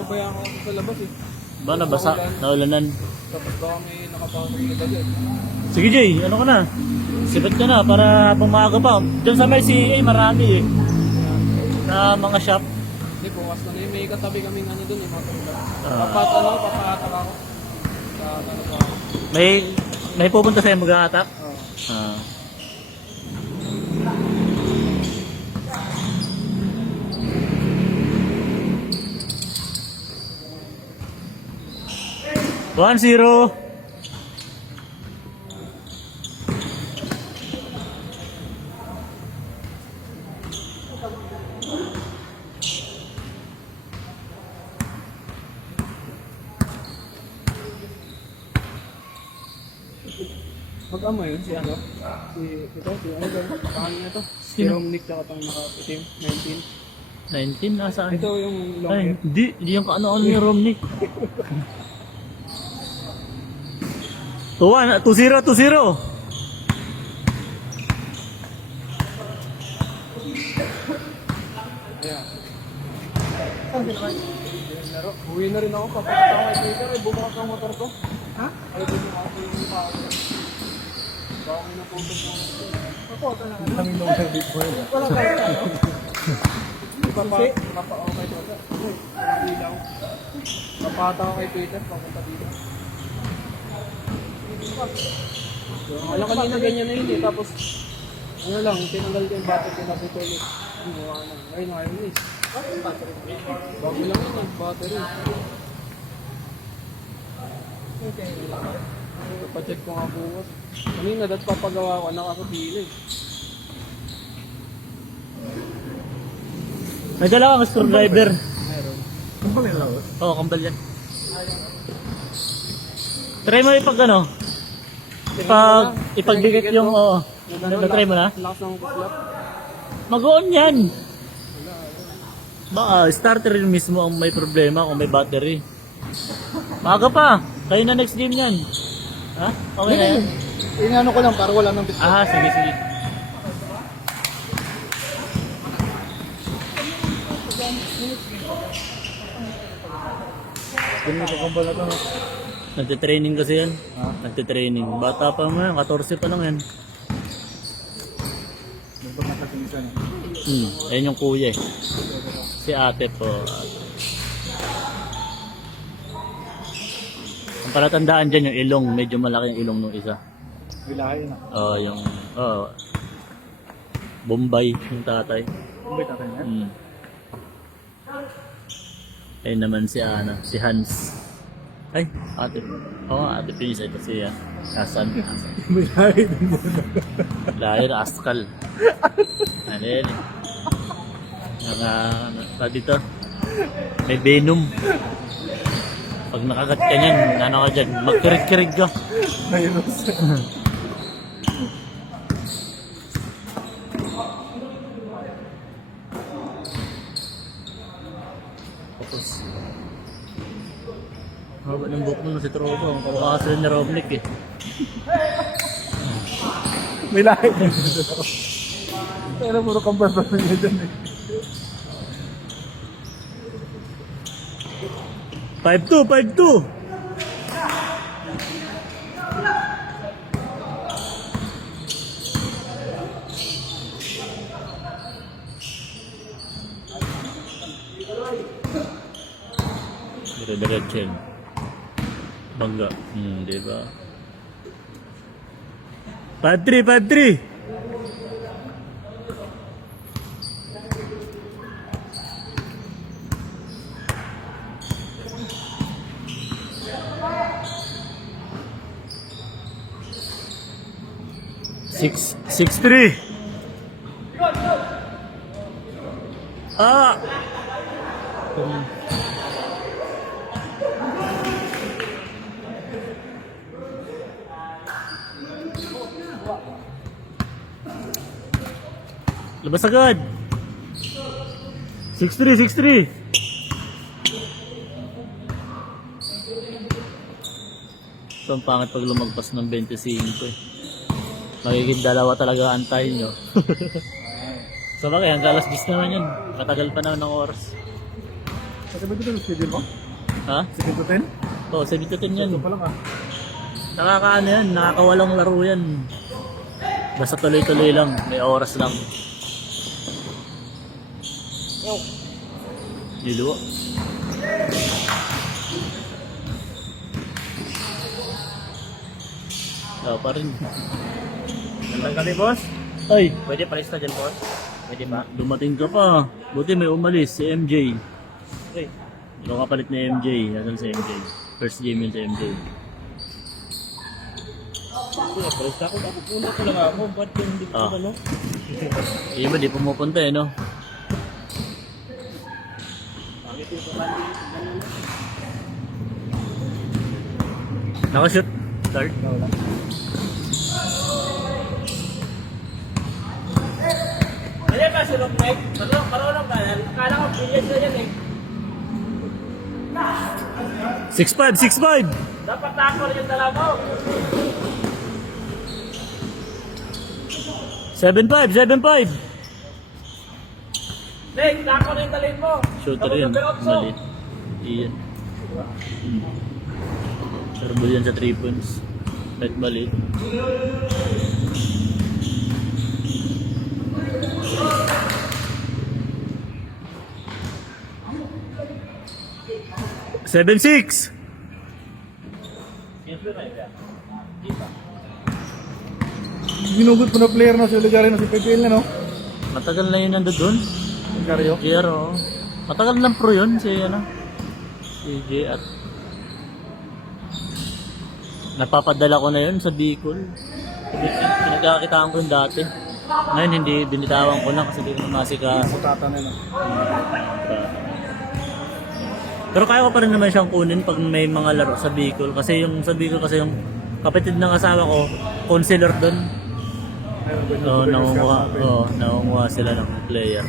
napabayaan ako sa labas eh. Ba, nabasa? Naulanan? Tapos baka may nakapasok na dagad. Sige Jay, ano ka na? Sipat ka na para habang maaga pa. Diyan sa may CA marami eh. Na mga shop. Hindi, bukas na yun. May katabi kaming ano dun eh, mga tulad. Ah. Papahatak ako. Sa ano ba ako. May pupunta sa'yo mag-a-attack? Oo. Ah. One zero. Mag-ama yun si ano? Si ano ba? Paano na to? Si Sino? Romnick tsaka itong nakapitim, 19. 19 nasaan? Ito yung long Ay, hair. hindi yung kaano-ano ni Romney. 2-0, 2-0. Ayan. Saan sila kayo? Laro. Uwi na rin ako. Papatak ako kay Twitter. Ay, bukas ang motor ko. Ha? Ay, bukas ako yung bago. Baka may naputol mo. Ako, talaga. Kami nung service ko yun. Wala tayo. Papa-okay ko. Hindi lang. Papata ako kay Twitter. Papunta dito. Alam kanina ganyan na yun eh. Tapos, ano lang, tinanggal ko yung battery ko na ulit. Gumawa na. Ngayon, ayaw na eh. Bago lang yun eh, battery. Pa-check ko nga bukas. Kanina, dahil papagawa ko, nakakapili. May dala kang screwdriver. Meron. Kambal yung lawas? Oo, kambal yan. Try mo ipag ano? Ipagdikit yung oo. Na-try mo na? Lakas ng kuslap. Mag-on yan. Baka starter rin mismo ang may problema kung may battery. Maaga pa. Kayo na next game yan. Ha? Okay na yan? Inano ko lang para wala nang bitbit. Ah, sige, sige. Ganun ko kambal na to. Nagtitraining kasi yan. Nagtitraining. Bata pa mo yan. 14 pa lang yan. Nagpag nakatinisan eh. Ayun yung kuya eh. Si ate po. Ang palatandaan dyan yung ilong. Medyo malaki yung ilong nung isa. Bilahay na. Yung Bombay yung tatay. Kumbay tatay niya? Ayun naman si si Hans. Ay, ate. Ate Pisa ito siya. Hasan. Bilahay din yun. Lahir Askal. Ano yun eh. Dito. May venom. Pag nakagat ka niyan, ano ka dyan, magkirig-kirig ka. Virus. Tapos, haba ng buhok mo si Tropa. Ang kabakasan ni Robnik eh. Bilahay din yun. Pero puro kambal pa niya dyan eh. 5-2, 5-2. Dire-diretso yun. Bangga. Diba? 5-3, 5-3. Six, 3. Labas agad. 6-3, 6-3. Ito ang pangit pag lumagpas ng 25 eh. Magiging dalawa talaga antayin nyo. So bagay, hanggang alas 10 naman yun. Katagal pa naman ng oras. Kasi ba dito yung schedule mo? Ha? 7 to 10? Oo, 7 to 10 yan. Ito pa lang ah. Nakakaano yan, nakakawalang laro yan. Basta tuloy-tuloy lang, may oras lang. Niluwa. Wala pa rin. Gandang gabi, boss. Ay, Pwede palista dyan, boss? Pwede ba? dumating ka pa. Buti may umalis, si MJ. Okay. Ikaw kapalit ni MJ. Nasaan si MJ? First game yun si MJ. Palista ako. Ako puna ko lang ako. Ba't yung hindi ko Ah. ano? Yung iba di pumupunta eh, no? Nakashoot. Start. Ano ba sunod, Mike? Marunong ka na. Kala ko billion na yan eh. 6'5", 6'5". Dapat tako rin yung dala mo. 7'5", 7'5". Nick, tako rin yung dalhin mo. Shooter yun. Maliit. Iyan. Serbo yan sa 3 points. Kahit maliit. Seven six. Ginugot mo na player na si Oligario na si PPL na no? Matagal na yun nandun doon. Oligario? JR, oh. Matagal lang pro yun si ano. Si JR. Napapadala ko na yun sa Bicol. Pinagkakitaan ko yun dati. Ngayon hindi, binitawan ko lang kasi di ko masikaso. Putata na yun. Pero kaya ko pa rin naman siyang kunin pag may mga laro sa Bicol. Kasi yung sa Bicol kasi yung kapatid ng asawa ko, counselor doon. So, nangunguha sila ng player.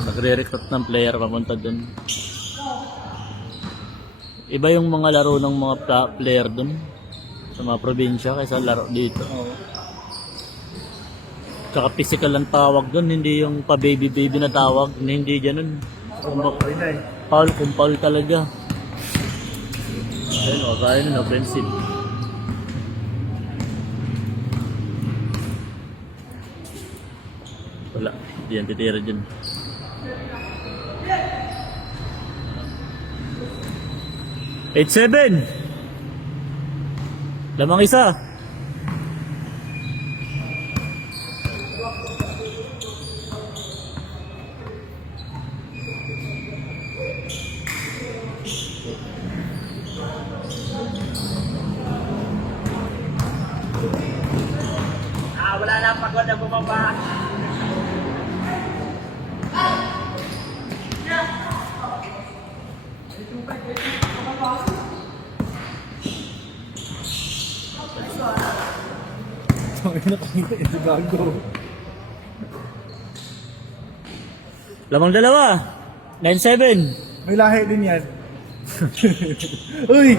Nagre-recruit ng player papunta doon. Iba yung mga laro ng mga player doon sa mga probinsya kaysa laro dito. Tsaka physical ang tawag doon, hindi yung pa baby na tawag, hindi ganun. Foul kung foul talaga. Ayun o, kaya nun, offensive. Wala, hindi yan titira dyan. Eight seven. Lamang isa. Wala na pagod na bumaba. Ito gago. Lamang dalawa. 9-7. May lahi din yan. Uy!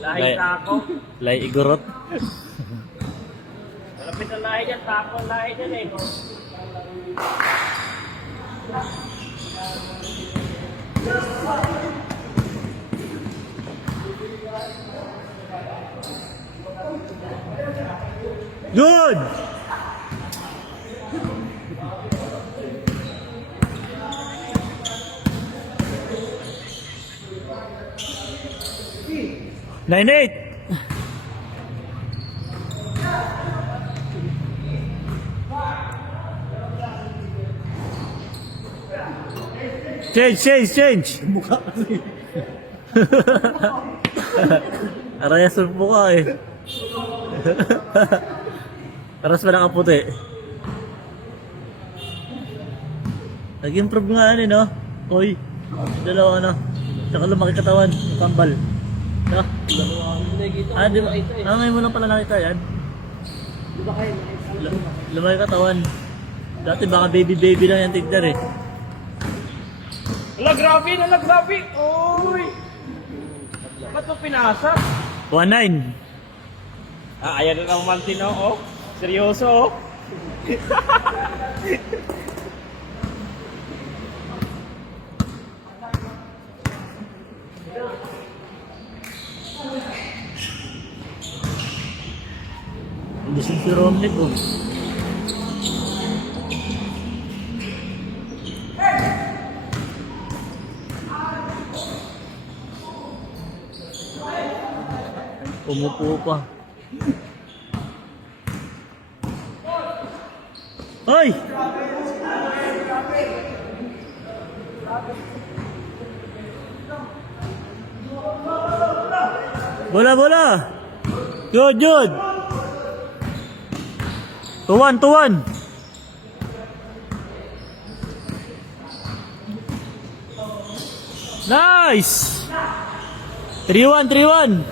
Lahi tako. Lay igorot. Malapit ang lahi dyan. Tako ang lahi dyan eh. Good! Nine eight. Change. Mukha kasi. Arayas ng mukha eh. Taras pa nakaputi. Nag-improve nga ano, no? Oy, dalawa na. Tsaka lumaki katawan, kambal. No? Di ba? Ngayon mo lang pala nakita yan. Lumaki katawan. Dati baka baby lang yan tignan eh. Ala, grabe! Ala, grabe! Uy! Ba't ito pinasa? 1-9. Ayan na naman Martin, oh. Seryoso, oh. Hindi si Romnick oh. Umupo pa. Hoy! Bola, bola! Good, good! 2-1, 2-1! Nice! 3-1, 3-1!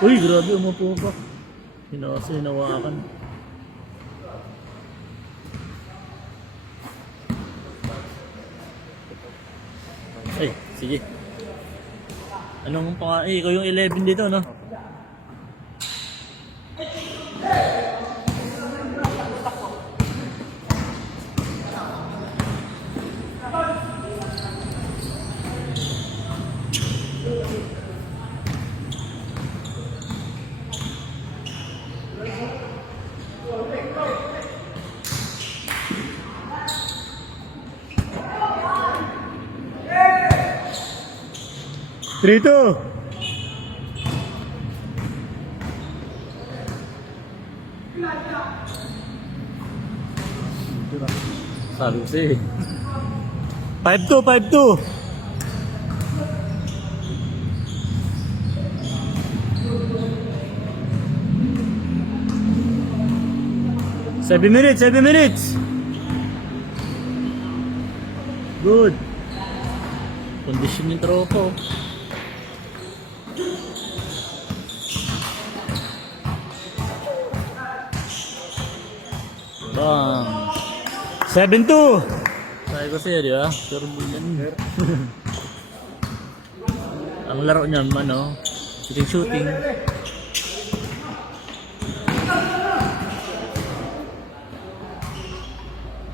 Uy, grabe, umupo pa. Hinawakan. Ay, sige. Anong pang... ikaw yung 11 dito, no? Trito! Sabi ko siya eh. 5-2, 5-2! Seven minutes! Good! Kondisyon yung tropa oh. Bang! 7-2! Sabi ko sa'yo, di ba? Pero yan. Ang laro niyan man, no? Shooting.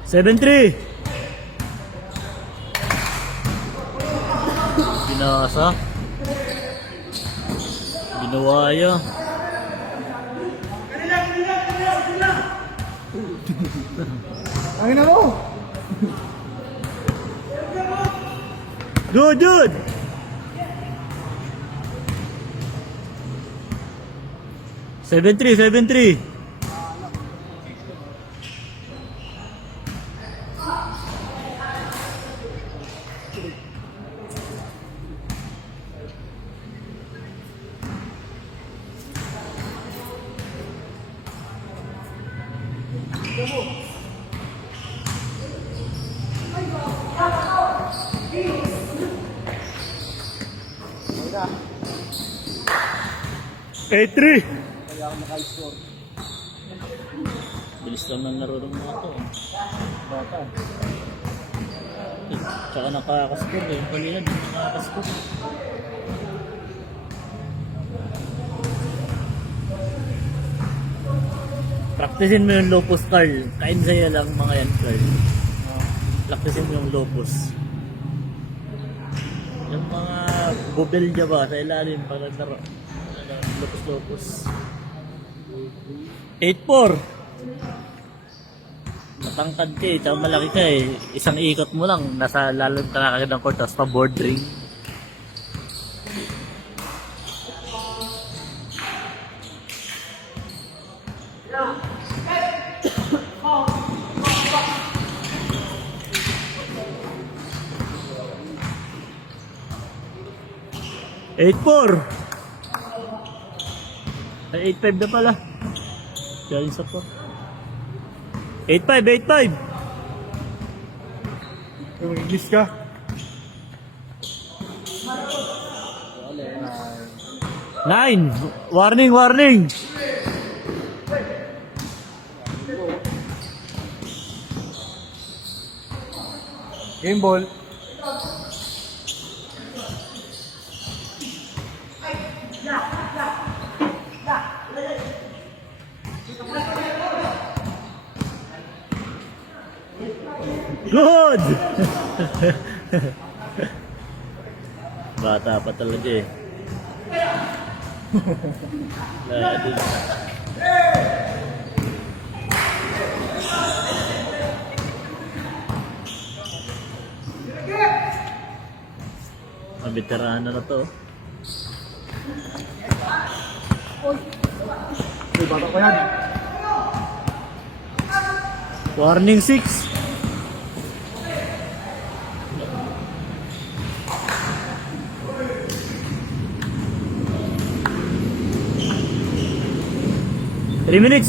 7-3! Binasa. Ginawaya. Ay na mo! Good, good! Seven three. 8-3. Kaya ako naka-score. Bilis lang ng laro ng mga to. Bata. Tsaka nakakascore eh. Kanina din nakakascore. Practicein mo yung lopus, Carl. Kain sa'yo lang mga yan, Carl. Practicein mo yung lopus. Yung mga bubel dya ba sa ilalim para laro. Lopus. 8-4. Matangkad ka eh, tsaka malaki ka eh. Isang ikot mo lang, nasa lalong kanakagad ng court, tapos pa board ring. Ay, 8-5 na pala. Kaya yung sa po. 8-5. Yung English ka. 9. Warning. Game ball. Good! Bata pa talaga eh. Lagi. Veterano na to. Uy, bata ko yan. Warning 6. Three minutes.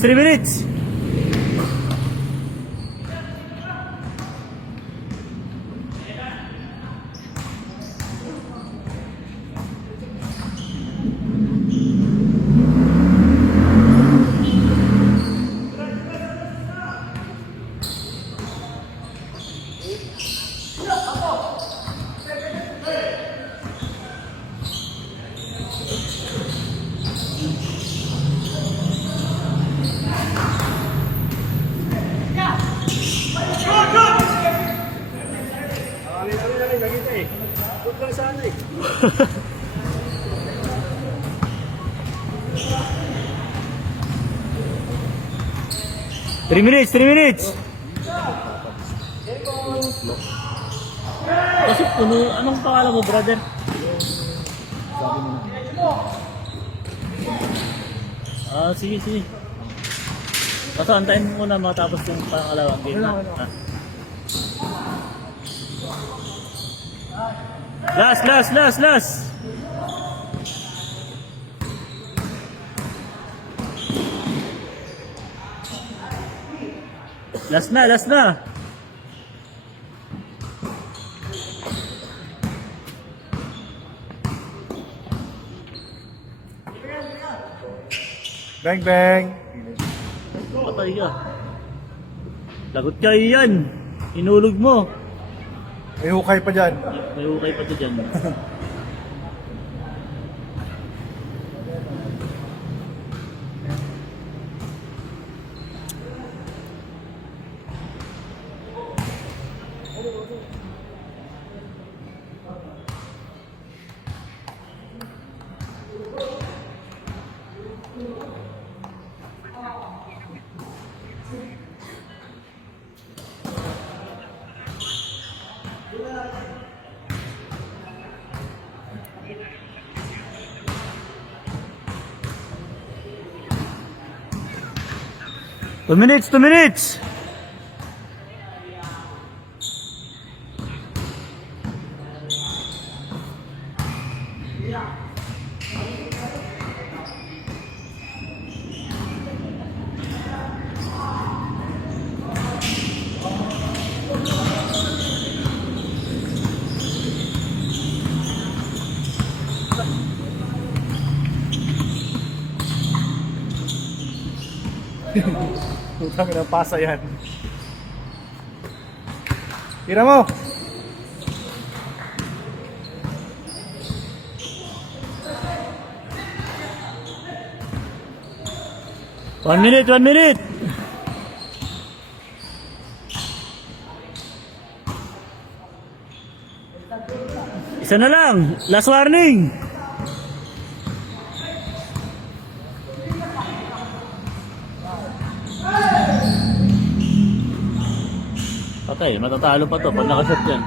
Good lang sana eh. 3 minutes. Kasi puno, anong pangalan mo, brother? Sige. Kaso antayin mo muna matapos yung pangalawang game na. Last. Last na. Bang. Patay ka. Lagot ka yan. Inulog mo. May hukay pa dyan. May hukay pa to dyan. Two minutes. Utang ng pasa yan. Tira mo. One minute. Isa na lang. Last warning. Okay, matatalo pa to pag nakashot yan.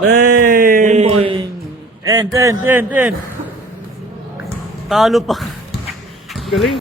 Hey! End. Talo pa. Galing.